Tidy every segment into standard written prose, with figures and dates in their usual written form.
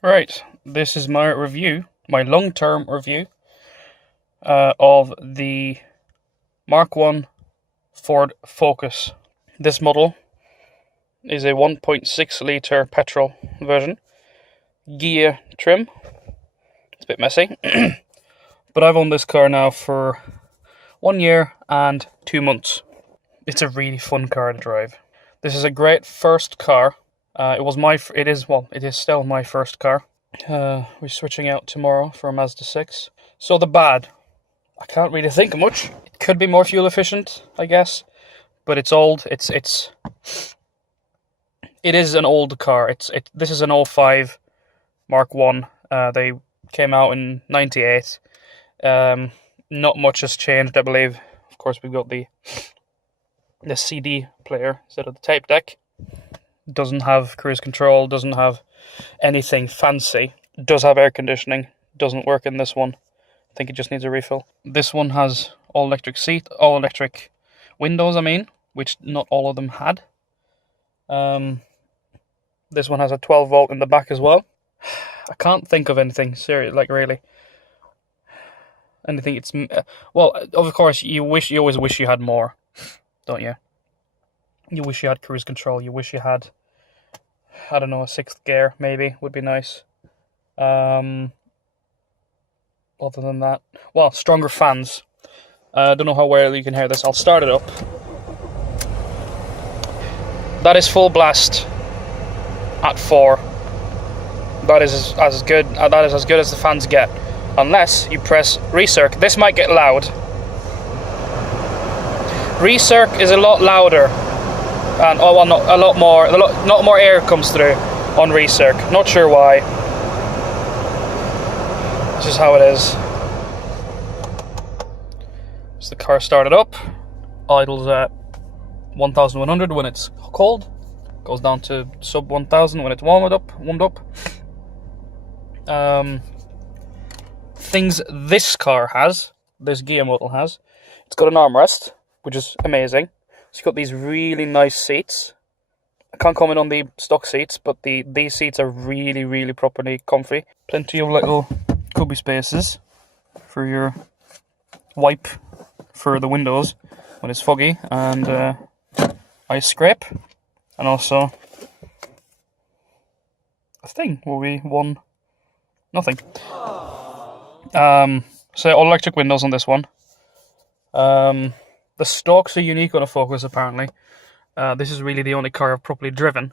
Right, this is my review, my long-term review of the Mark 1 Ford Focus. This model is a 1.6 litre petrol version, Ghia trim. It's a bit messy, but I've owned this car now for 1 year and 2 months. It's a really fun car to drive. This is a great first car. It is still my first car. We're switching out tomorrow for a Mazda 6. So the bad, I can't really think of much. It could be more fuel efficient, I guess, but it's old. It is an old car. This is an 05 Mark 1. They came out in 98. Not much has changed, I believe. Of course, we've got the CD player instead of the tape deck. Doesn't have cruise control, doesn't have anything fancy. Does have air conditioning, doesn't work in this one. I think it just needs a refill. This one has all electric windows, which not all of them had. This one has a 12 volt in the back as well. I can't think of anything serious, really. Anything of course you always wish you had more, don't you? You wish you had cruise control, you wish you had, I don't know, a 6th gear maybe would be nice. Other than that, stronger fans. I don't know how well you can hear this. I'll start it up. That is full blast at 4. That is as good as the fans get, unless you press recirc. This might get loud. Recirc is a lot louder. And a lot more air comes through on recirc. Not sure why. This is how it is. So the car started up, idles at 1,100 when it's cold, goes down to sub 1,000 when it's warmed up. Things this Ghia model has, it's got an armrest, which is amazing. So you've got these really nice seats. I can't comment on the stock seats, but these seats are really, really properly comfy. Plenty of little cubby spaces for your wipe for the windows when it's foggy, and ice scrape, and also a thing where we won nothing. So all electric windows on this one. The stalks are unique on a Focus, apparently. This is really the only car I've properly driven.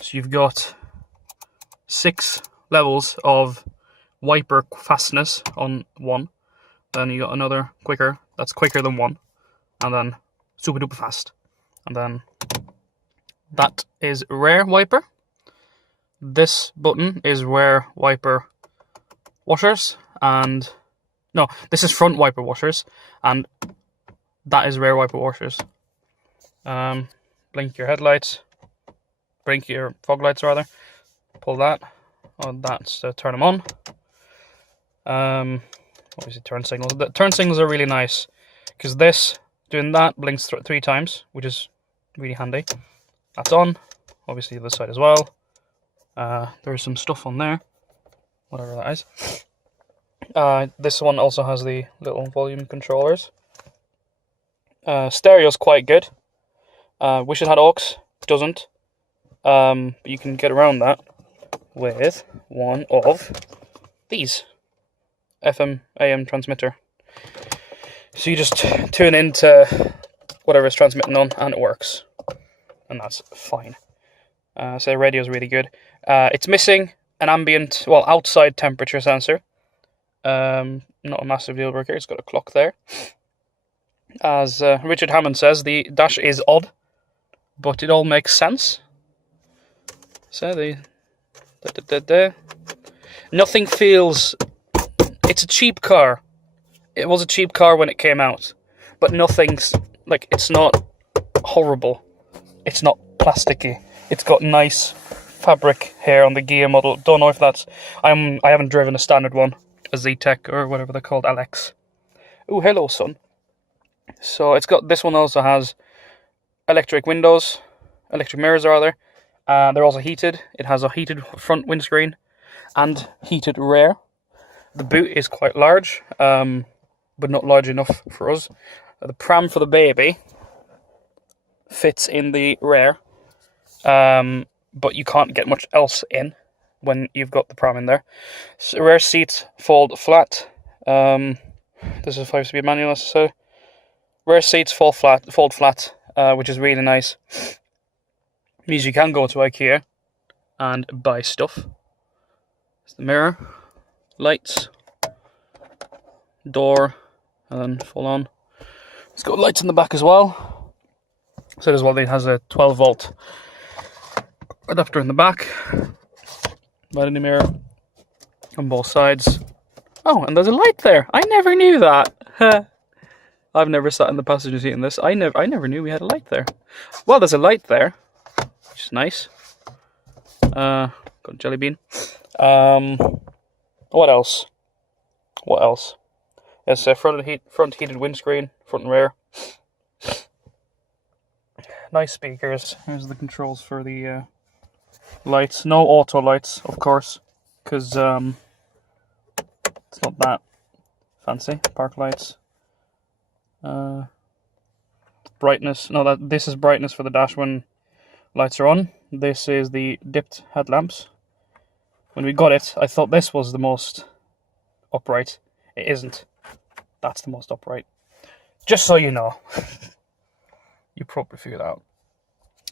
So you've got 6 levels of wiper fastness on one. Then you got another quicker, that's quicker than 1. And then super duper fast. And then that is rear wiper. This button is rear wiper washers. And no, this is front wiper washers. And that is rear wiper washers. Blink your headlights. Blink your fog lights, rather. Pull that. Oh, that's to turn them on. Obviously turn signals. The turn signals are really nice, because doing that blinks 3 times, which is really handy. That's on. Obviously the other side as well. There's some stuff on there. Whatever that is. This one also has the little volume controllers. Stereo's quite good. Wish it had aux, doesn't. But you can get around that with one of these FM AM transmitter. So you just tune into whatever it's transmitting on, and it works, and that's fine. So the radio's really good. It's missing an outside temperature sensor. Not a massive deal breaker. It's got a clock there. As Richard Hammond says, the dash is odd, but it all makes sense. So nothing feels. It's a cheap car. It was a cheap car when it came out, but nothing's it's not horrible. It's not plasticky. It's got nice fabric here on the Ghia model. Don't know if that's. I haven't driven a standard one, a Z-Tech or whatever they're called, Alex. Oh, hello, son. So this one also has electric windows, electric mirrors rather. They're also heated. It has a heated front windscreen, and heated rear. The boot is quite large, but not large enough for us. The pram for the baby fits in the rear, but you can't get much else in when you've got the pram in there. So rear seats fold flat. This is a 5-speed manual, so rear seats fold flat, which is really nice. Means you can go to IKEA and buy stuff. There's the mirror, lights, door, and then full on. It's got lights in the back as well. So as well, it has a 12-volt adapter in the back. Light in the mirror on both sides. Oh, and there's a light there. I never knew that. I've never sat in the passenger seat in this. I never knew we had a light there. Well, there's a light there, which is nice. Got a jelly bean. What else? What else? It's a front heated windscreen, front and rear. Nice speakers. Here's the controls for the lights. No auto lights, of course, because it's not that fancy. Park lights. Brightness. No, this is brightness for the dash when lights are on. This is the dipped headlamps. When we got it, I thought this was the most upright. It isn't. That's the most upright. Just so you know. You probably figured out.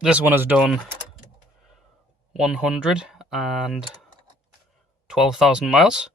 This one has done 112,000 miles.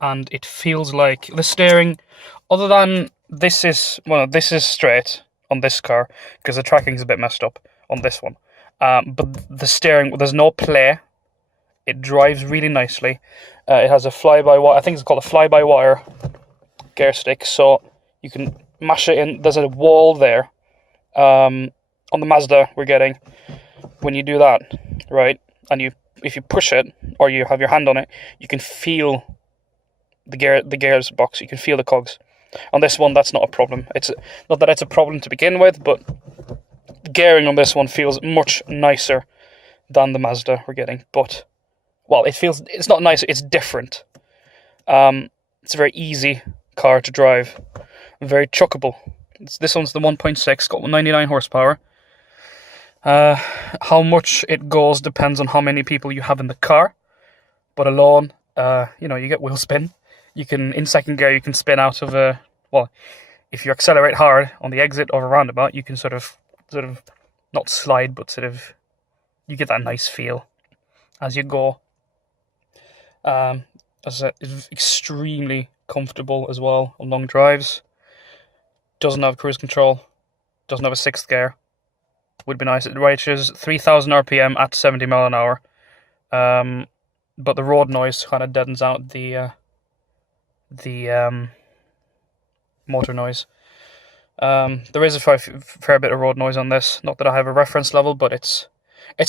And it feels like the steering, other than this is straight on this car, because the tracking's a bit messed up on this one. But the steering, there's no play. It drives really nicely. It has a fly-by-wire, I think it's called a fly-by-wire gear stick, so you can mash it in. There's a wall there. On the Mazda we're getting, when you do that, right, and if you push it, or you have your hand on it, you can feel the gears box, you can feel the cogs. On this one, that's not a problem. It's not that it's a problem to begin with, but the gearing on this one feels much nicer than the Mazda we're getting. But, well, it's not nicer, it's different. It's a very easy car to drive, very chuckable. This one's the 1.6, got 99 horsepower. How much it goes depends on how many people you have in the car, but alone, you get wheel spin. You can, in second gear, you can spin out of if you accelerate hard on the exit or a roundabout, you can sort of not slide, but you get that nice feel as you go. It's extremely comfortable as well on long drives. Doesn't have cruise control, doesn't have a 6th gear. Would be nice. It reaches 3,000 RPM at 70 mile an hour. But the road noise kind of deadens out the motor noise. There is a fair bit of road noise on this. Not that I have a reference level, but it's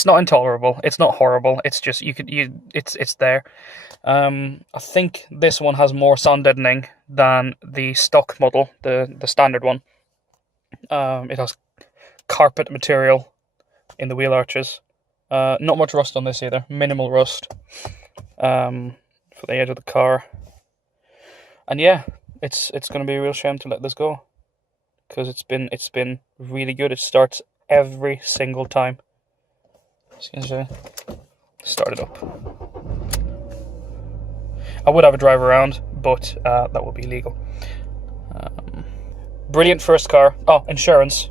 not intolerable. It's not horrible. It's just it's there. I think this one has more sound deadening than the stock model, the standard one. It has carpet material in the wheel arches. Not much rust on this either. Minimal rust for the edge of the car. And yeah, it's going to be a real shame to let this go, because it's been really good. It starts every single time. Just gonna start it up. I would have a drive around, but that would be illegal. Brilliant first car. Oh, insurance.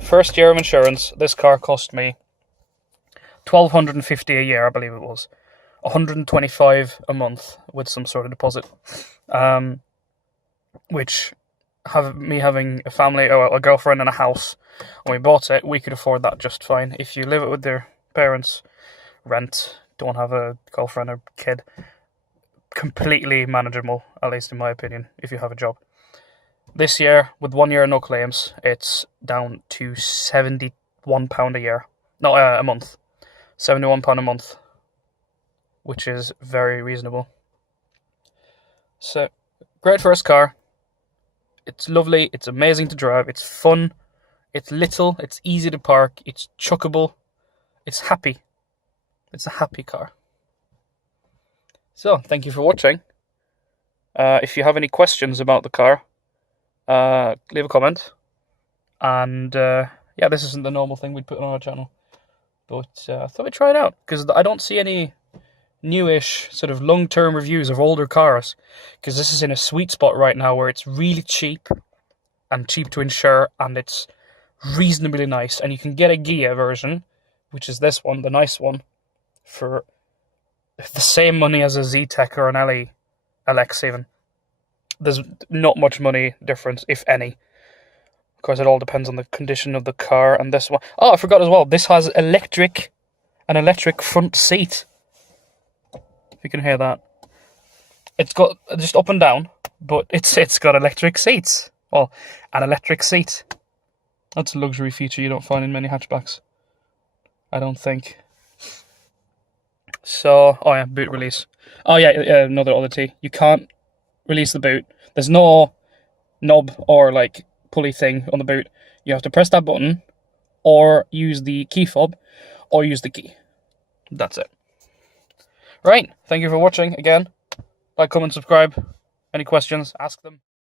First year of insurance. This car cost me $1,250 a year, I believe it was. $125 a month with some sort of deposit. Which, having a family or a girlfriend and a house, when we bought it, we could afford that just fine. If you live it with their parents, rent, don't have a girlfriend or kid, completely manageable, at least in my opinion, if you have a job. This year, with 1 year no claims, it's down to £71 a year. No, a month. £71 a month, which is very reasonable. So, great first car. It's lovely, it's amazing to drive, it's fun, it's little, it's easy to park, it's chuckable, it's happy. It's a happy car. So, thank you for watching. If you have any questions about the car, leave a comment. And yeah, this isn't the normal thing we'd put on our channel, but I thought we'd try it out because I don't see any newish sort of long-term reviews of older cars, because this is in a sweet spot right now where it's really cheap and cheap to insure, and it's reasonably nice, and you can get a Ghia version, which is this one, the nice one, for the same money as a Z-Tech or an LX even. There's not much money difference, if any. Of course, it all depends on the condition of the car. And this one, oh, I forgot as well, this has an electric front seat. If you can hear that. It's got just up and down, but it's got electric seats. Well, an electric seat. That's a luxury feature you don't find in many hatchbacks, I don't think. So, oh yeah, boot release. Oh yeah, another oddity. You can't release the boot. There's no knob or like pulley thing on the boot. You have to press that button, or use the key fob, or use the key. That's it. Right, thank you for watching again. Like, comment, subscribe. Any questions, ask them.